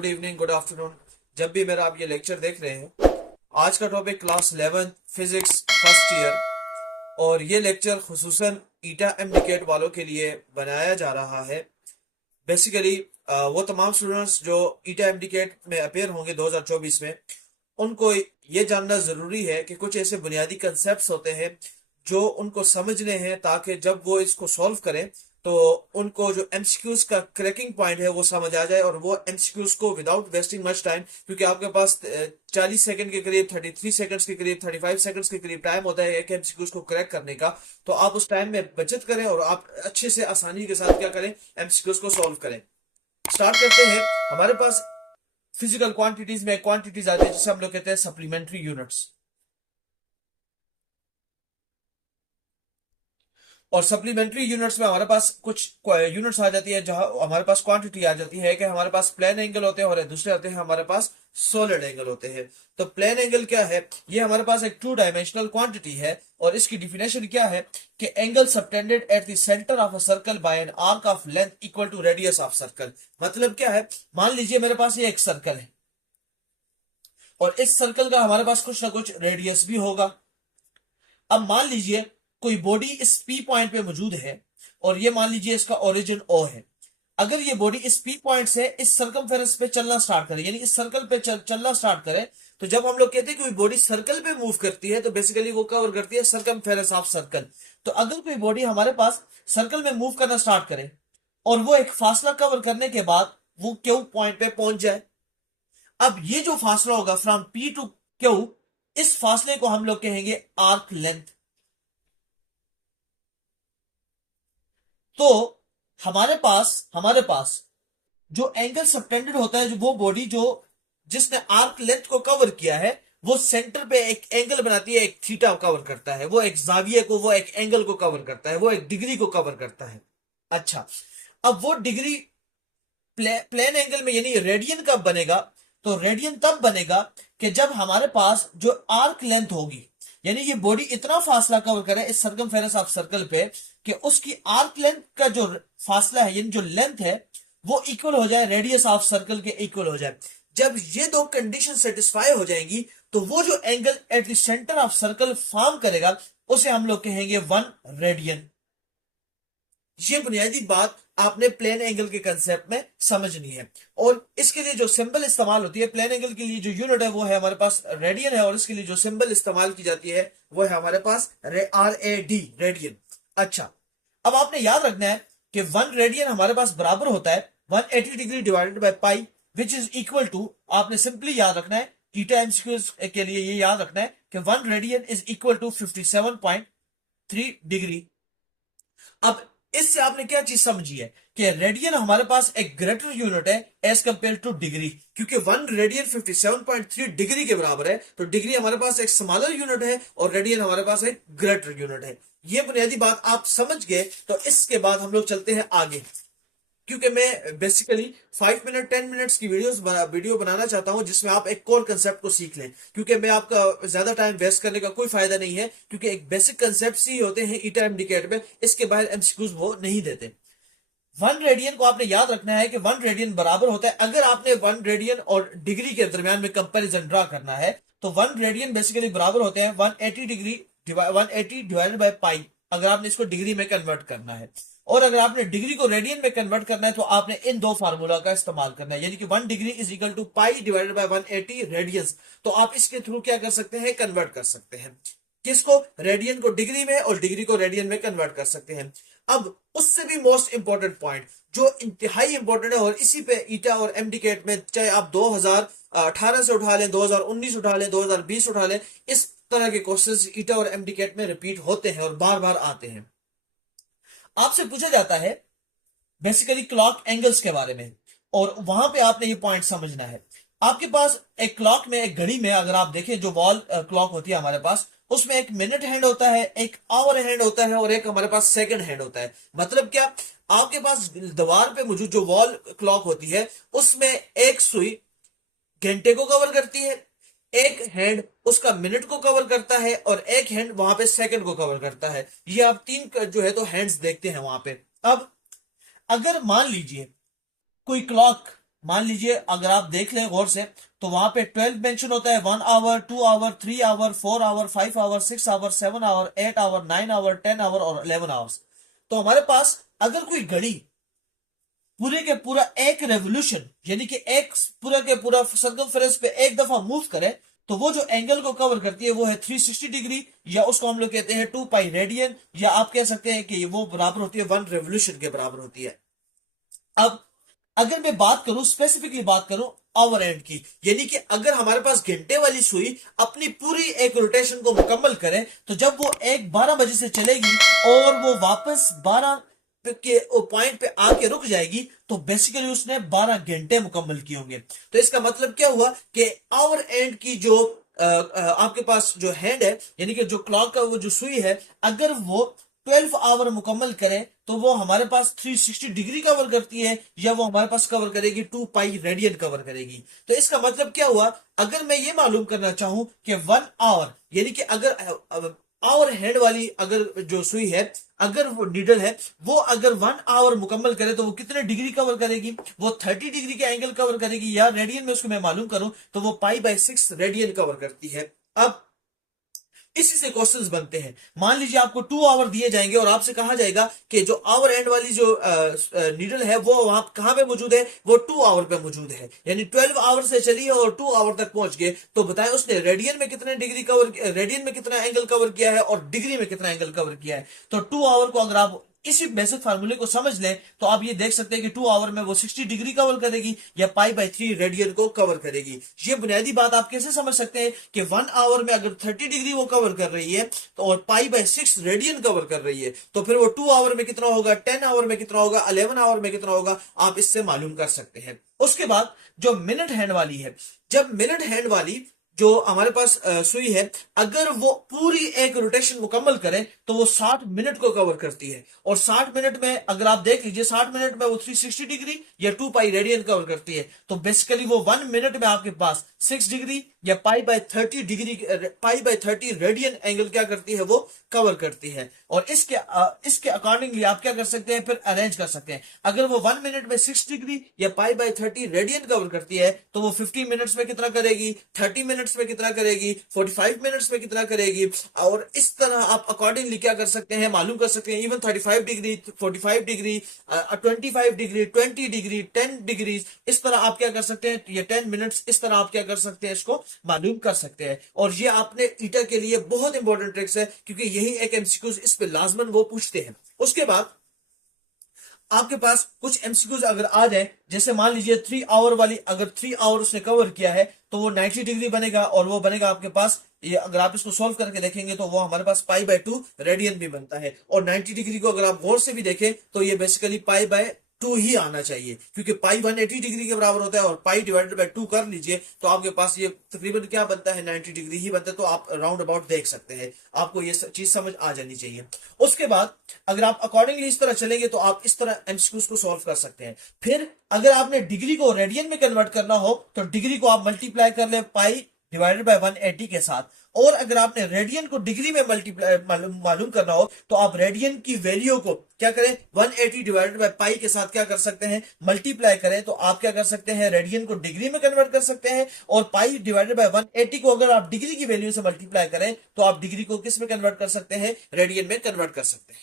Good evening, good afternoon. जब भी मेरा आप ये लेक्चर देख रहे हैं, आज का topic class 11 physics first year, और ये लेक्चर खुसूसन ईटा एमडीकेट वालों के लिए बनाया जा रहा है। बेसिकली वो तमाम स्टूडेंट्स जो ईटा एमडीकेट में अपेयर होंगे 2024 में, उनको ये जानना जरूरी है कि कुछ ऐसे बुनियादी कंसेप्ट्स होते हैं जो उनको समझने हैं, ताकि जब वो इसको सॉल्व करें तो उनको जो एमसीक्यूज का क्रैकिंग पॉइंट है वो समझ आ जाए, और वो एमसीक्यूज को विदाउट वेस्टिंग मच टाइम, क्योंकि आपके पास 40 सेकंड के करीब, 33 सेकंड्स के करीब, 35 सेकंड्स के करीब टाइम होता है एक एमसीक्यूज को क्रैक करने का। तो आप उस टाइम में बचत करें और आप अच्छे से आसानी के साथ क्या करें, एमसीक्यूज को सॉल्व करें। स्टार्ट करते हैं। हमारे पास फिजिकल क्वांटिटीज में क्वांटिटीज आती है जिसे हम लोग कहते हैं सप्लीमेंट्री यूनिट्स, और सप्लीमेंट्री यूनिट्स में हमारे पास कुछ यूनिट्स आ जाती है जहां हमारे पास क्वांटिटी आ जाती है कि हमारे पास प्लेन एंगल होते हैं और दूसरे होते हैं हमारे पास सॉलिड एंगल होते हैं। तो प्लेन एंगल क्या है? ये हमारे पास एक टू डायमेंशनल क्वांटिटी है, और इसकी डिफिनेशन क्या है कि angle subtended at the centre of a circle by an arc of length equal to radius of circle. मतलब क्या है? मान लीजिए मेरे पास ये एक सर्कल है, और इस सर्कल का हमारे पास कुछ ना कुछ रेडियस भी होगा। अब मान लीजिए कोई बॉडी इस पी पॉइंट पे मौजूद है, और ये मान लीजिए इसका ओरिजिन ओ है। अगर ये बॉडी इस पी पॉइंट से इस सर्कमफेरेंस पे चलना स्टार्ट करे, यानी इस सर्कल पे चलना स्टार्ट करे, तो जब हम लोग कहते हैं कि कोई बॉडी सर्कल पे मूव करती है तो बेसिकली वो कवर करती है सर्कमफेरेंस ऑफ सर्कल। तो अगर कोई बॉडी हमारे पास सर्कल में मूव करना स्टार्ट करे और वो एक फासला कवर करने के बाद वो क्यू पॉइंट पे पहुंच जाए, अब ये जो फासला होगा फ्रॉम पी टू क्यू, इस फासले को हम लोग कहेंगे आर्क लेंथ। तो हमारे पास जो एंगल सबटेंडेड होता है, जो वो बॉडी जो जिसने आर्क लेंथ को कवर किया है, वो सेंटर पे एक एंगल बनाती है, एक थीटा कवर करता है, वो एक जाविये को, वो एक एंगल को कवर करता है, वो एक डिग्री को कवर करता है। अच्छा, अब वो डिग्री प्लेन एंगल में यानी रेडियन कब बनेगा? तो रेडियन तब बनेगा कि जब हमारे पास जो आर्क लेंथ होगी, यानी ये बॉडी इतना फासला कवर करे इस सर्कमफेरेंस ऑफ सर्कल पे कि उसकी आर्क लेंथ का जो फासला है, यानी जो लेंथ है, वो इक्वल हो जाए रेडियस ऑफ सर्कल के इक्वल हो जाए। जब ये दो कंडीशन सेटिस्फाई हो जाएंगी तो वो जो angle eight the centre of circle form करेगा उसे हम लोग कहेंगे 1 रेडियन। ये बुनियादी बात आपने प्लेन एंगल के कंसेप्ट में समझनी है। और इसके लिए जो सिंबल इस्तेमाल होती है, प्लेन एंगल के लिए जो यूनिट है वो है हमारे पास रेडियन है, और इसके लिए जो सिंबल इस्तेमाल की जाती है वो है हमारे पास RAD, रेडियन। अच्छा, अब आपने याद रखना है कि 1 रेडियन हमारे पास बराबर होता है 180 degree divided by pi, which is equal to, आपने सिंपली याद रखना है थीटा एमसीक्यूज के लिए ये याद रखना है कि 1 radian is equal to 57.3 degree. अब इससे आपने क्या चीज समझी है कि रेडियन हमारे पास एक ग्रेटर यूनिट है एज कंपेयर टू डिग्री, क्योंकि 1 रेडियन 57.3 डिग्री के बराबर है, तो डिग्री हमारे पास एक स्मॉलर यूनिट है और रेडियन हमारे पास एक ग्रेटर यूनिट है। ये बुनियादी बात आप समझ गए, तो इसके बाद हम लोग चलते हैं आगे, क्योंकि मैं बेसिकली 5 मिनट 10 मिनट्स की वीडियो बनाना चाहता हूं जिसमें आप एक कोर कंसेप्ट को सीख लें, क्योंकि मैं आपका ज्यादा टाइम वेस्ट करने का कोई फायदा नहीं है, क्योंकि एक बेसिक कंसेप्ट ही होते हैं ईटा एमडीकेट में, इसके बाहर एमसीक्यूज वो नहीं देते। 1 रेडियन को आपने याद रखना है कि 1 रेडियन बराबर होता है, अगर आपने 1 रेडियन और डिग्री के दरमियान में कंपेरिजन ड्रा करना है तो 1 रेडियन बेसिकली बराबर होते हैं 180 डिग्री 180 डिवाइडेड बाय पाई, अगर आपने इसको डिग्री में कन्वर्ट करना है। और अगर आपने डिग्री को रेडियन में कन्वर्ट करना है तो आपने इन दो फार्मूला का इस्तेमाल करना है, यानी कि 1 degree is equal to pi divided by 180 radians. तो आप इसके थ्रू क्या कर सकते हैं, कन्वर्ट कर सकते हैं। किसको? रेडियन को डिग्री में और डिग्री को रेडियन में कन्वर्ट कर सकते हैं। अब उससे भी मोस्ट इंपॉर्टेंट पॉइंट जो इंतहाई इंपॉर्टेंट है, और इसी पे ईटा और एमडीकेट में, चाहे आप 2018 से उठा लें, 2019 उठा लें, 2020 उठा लें, इस तरह के क्वेश्चंस ईटा और एमडीकेट में रिपीट होते हैं और बार बार आते हैं। आपसे पूछा जाता है बेसिकली क्लॉक एंगल्स के बारे में, और वहां पे आपने ये पॉइंट समझना है। आपके पास एक क्लॉक में, एक घड़ी में अगर आप देखें, जो वॉल क्लॉक होती है हमारे पास, उसमें एक मिनट हैंड होता है, एक आवर हैंड होता है, और एक हमारे पास सेकंड हैंड होता है। मतलब क्या? आपके पास दीवार पे मौजूद जो वॉल क्लॉक होती है उसमें एक सुई घंटे को कवर करती है, एक हैंड उसका मिनट को कवर करता है, और एक हैंड वहां पे सेकंड को कवर करता है। ये आप तीन जो है तो हैंड्स देखते हैं वहां पे। अब अगर मान लीजिए कोई क्लॉक मान लीजिए अगर आप देख लें गौर से, तो वहां पे 12 मेंशन होता है, 1 hour, 2 hour, 3 hour, 4 hour, 5 hour, 6 hour, 7 hour, 8 hour, 9 hour, 10 hour और 11 आवर्स। तो हमारे पास अगर कोई घड़ी पूरे के पूरा एक रेवोल्यूशन यानी कि एक पूरा के पूरा सर्कमफेरेंस पे एक दफा मूव करे, तो वो जो एंगल को कवर करती है वो है 360 डिग्री, या उसको हम लोग कहते हैं 2 पाई रेडियन, या आप कह सकते हैं कि वो बराबर होती है 1 रेवोल्यूशन के बराबर होती है। अब अगर मैं बात करूं, स्पेसिफिकली बात करूं आवर एंड की, यानी कि अगर हमारे पास घंटे वाली सुई अपनी पूरी एक रोटेशन को मुकम्मल करे, तो जब वो एक 12 बजे से चलेगी और वो वापस 12 के पॉइंट पे आके रुक जाएगी, तो बेसिकली उसने 12 घंटे मुकम्मल किए होंगे। तो इसका मतलब क्या हुआ कि आवर एंड की जो आपके पास जो हैंड है, यानी कि जो क्लॉक का वो जो सुई है, अगर वो 12 आवर मुकम्मल करें, तो वो हमारे पास 360 डिग्री कवर करती है, या वो हमारे पास कवर करेगी 2 पाई रेडियन कवर करेगी। तो इसका मतलब क्या हुआ, अगर मैं ये मालूम करना चाहूं कि 1 आवर, यानी कि अगर आवर हैंड वाली अगर जो सुई है, अगर वो नीडल है, वो अगर 1 आवर मुकम्मल करे तो वो कितने डिग्री कवर करेगी, वो 30 डिग्री के एंगल कवर करेगी, या रेडियन में उसको मैं मालूम करूं तो वो पाई/6 रेडियन कवर करती है। अब इसी से क्वेश्चंस बनते हैं। मान लीजिए आपको 2 आवर दिए जाएंगे और आपसे कहा जाएगा कि जो आवर एंड वाली जो नीडल है वो वहां कहां पे मौजूद है, वो 2 आवर पे मौजूद है, यानी 12 आवर से चली है और 2 आवर तक पहुंच गए। तो बताएं उसने रेडियन में कितने डिग्री कवर, रेडियन में कितना एंगल कवर किया है और डिग्री में कितना एंगल कवर किया है। तो 2 आवर को अगर आप इसी बेसिक फार्मूले को समझ लें, तो आप ये देख सकते हैं कि 2 आवर में वो 60 डिग्री कवर करेगी या पाई/3 रेडियन को कवर करेगी। ये बुनियादी बात आप कैसे समझ सकते हैं कि 1 आवर में अगर 30 डिग्री वो कवर कर रही है, तो और पाई/6 रेडियन कवर कर रही है, तो फिर वो 2 आवर में कितना होगा, 10 आवर में कितना होगा, 11 आवर में कितना होगा, आप इससे मालूम कर सकते हैं। उसके बाद जो मिनट हैंड वाली है, जब मिनट हैंड वाली जो हमारे पास सुई है, अगर वो पूरी एक रोटेशन मुकम्मल करे, तो वो 60 मिनट को कवर करती है। और 60 मिनट में अगर आप देख लीजिए, 60 मिनट में वो 360 डिग्री या 2 पाई रेडियन कवर करती है। तो बेसिकली वो 1 मिनट में आपके पास 6 डिग्री या पाई/30 डिग्री, पाई/30 रेडियन एंगल क्या करती है, वो कवर करती है। और इसके अकॉर्डिंगली आप क्या कर सकते हैं, फिर अरेंज कर सकते हैं। अगर वो 1 मिनट में 6 डिग्री या पाई/30 रेडियन कवर करती है, तो वो 50 मिनट्स में कितना करेगी, 30 मिनट्स में कितना करेगी, 45 मिनट्स में कितना करेगी। और इस तरह आप अकॉर्डिंगली क्या कर सकते हैं, मालूम कर सकते हैं। Even 35 degree, 45 degree, 25 degree, 20 degree, 10 degree, इस तरह आप क्या कर सकते हैं, ये 10 मिनट्स, इस तरह आप क्या कर सकते हैं, इसको मालूम कर सकते हैं। और ये आपने ईटा के लिए बहुत इंपॉर्टेंट ट्रिक्स है, क्योंकि यही एक एमसीक्यूज इस पे लाजमन वो पूछते हैं। उसके बाद आपके पास कुछ एमसीक्यूज अगर आ जाए, जैसे मान लीजिए 3 आवर वाली, अगर 3 आवर उसने कवर किया है, तो वो 90 डिग्री बनेगा, और वो बनेगा आपके पास, ये अगर आप इसको सॉल्व करके देखेंगे तो वो हमारे पास पाई/2 रेडियन भी बनता है। और 90 डिग्री को अगर आप गौर से भी देखें, तो ये बेसिकली पाई/2 ही आना चाहिए, क्योंकि पाई 180 डिग्री के बराबर होता है, और पाई/2 कर लीजिए तो आपके पास ये तकरीबन क्या बनता है, 90 डिग्री ही बनता है। तो आप राउंड अबाउट देख सकते हैं, आपको ये चीज समझ आ जानी चाहिए। उसके बाद अगर आप अकॉर्डिंगली इस तरह चलेंगे, तो आप इस तरह एमसीक्यूज को सॉल्व कर सकते हैं। फिर अगर आपने डिग्री को रेडियन में कन्वर्ट करना हो, तो डिग्री को आप मल्टीप्लाई कर ले पाई/180 के साथ। और अगर आपने रेडियन को डिग्री में मल्टीप्लाई मालूम करना हो, तो आप रेडियन की वैल्यू को क्या करें, 180/पाई के साथ क्या कर सकते हैं, मल्टीप्लाई करें। तो आप क्या कर सकते हैं, रेडियन को डिग्री में कन्वर्ट कर सकते हैं, और पाई/180 को अगर आप डिग्री की वैल्यू से मल्टीप्लाई करें, तो आप डिग्री को किस में कन्वर्ट कर सकते हैं, रेडियन में कन्वर्ट कर सकते हैं।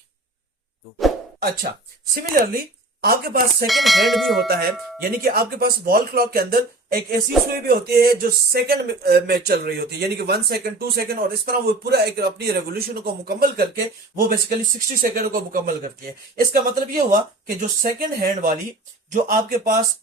अच्छा, सिमिलरली आपके पास सेकंड हैंड भी होता है, यानी कि आपके पास वॉल क्लॉक के अंदर एक ऐसी सुई भी होती है जो सेकंड में चल रही होती है, यानी कि 1 सेकंड, 2 सेकंड, और इस तरह वो पूरा एक अपनी रेवोल्यूशन को मुकम्मल करके वो बेसिकली 60 सेकंड को मुकम्मल करती है। इसका मतलब ये हुआ कि जो सेकंड हैंड वाली जो आपके पास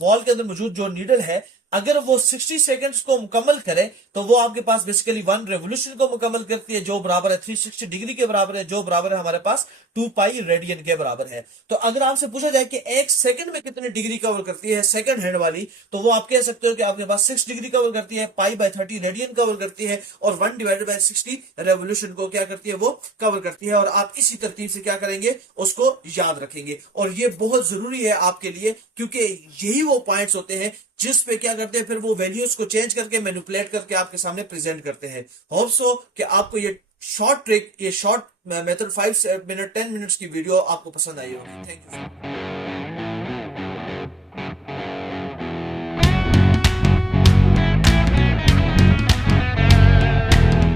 वॉल के अंदर मौजूद जो नीडल है, अगर वो 60 सेकंड्स को मुकम्मल करे, तो वो आपके पास बेसिकली 1 रेवोल्यूशन को मुकम्मल करती है, जो बराबर है 360 डिग्री के बराबर है, जो बराबर है हमारे पास 2 पाई रेडियन के बराबर है। तो अगर आपसे पूछा जाए कि एक सेकंड में कितनी डिग्री कवर करती है सेकंड हैंड वाली, तो वो आप कह सकते हो कि आपके पास 6 डिग्री कवर करती है, पाई/30 रेडियन कवर करती है, और 1/60 रेवोल्यूशन को क्या करती है, वो कवर करती है। और आप इसी तरतीब से क्या करेंगे, उसको याद रखेंगे। और ये बहुत जरूरी है आपके लिए, क्योंकि यही वो पॉइंट्स होते हैं जिस पे क्या करते हैं, फिर वो वैल्यूज को चेंज करके मैनिपुलेट करके आपके सामने प्रेजेंट करते हैं। होप सो कि आपको ये शॉर्ट ट्रिक, ये शॉर्ट मेथड 5 मिनट 10 मिनट्स की वीडियो आपको पसंद आई होगी। Thank you.